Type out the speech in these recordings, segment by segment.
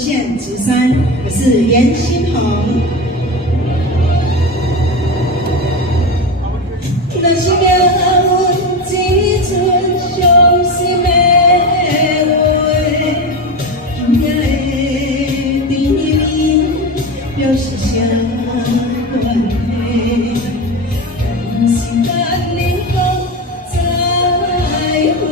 县竹山，我是严欣红。若是叫阮只剩伤心的话，今仔的甜蜜表示啥关系？但是等你讲再会。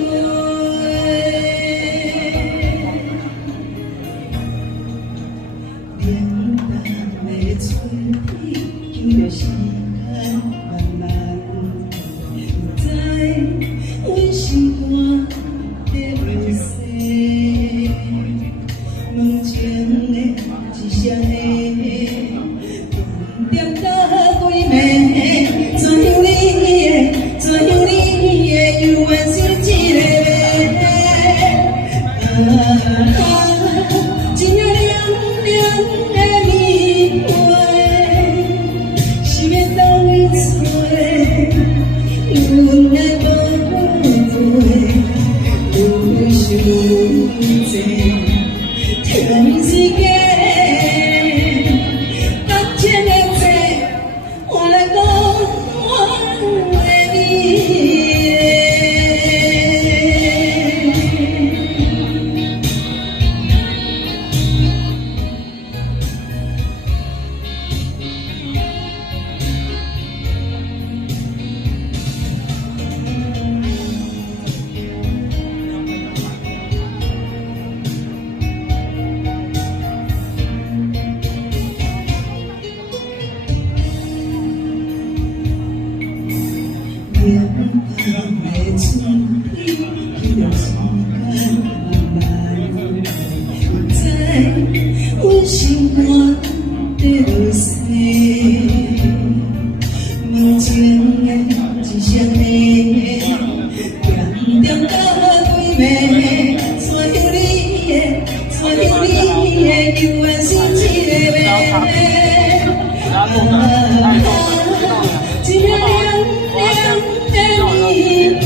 冷淡的春天，经着时间慢慢，不知阮心肝在落雪。梦情的一声的，点到几暝，怎样你的犹原是一个真凉凉的棉被，是要到位找？阮的宝贝，有伤济，全世界感情的债，我来讲我的你。 冷淡的春天，经着时间慢慢，不知阮心肝在落雪。梦情的一声的，点到几暝，怎样你的犹原是一个谜。真凉凉的棉被，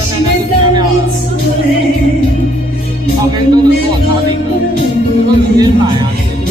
是要到你找？阮的宝贝，有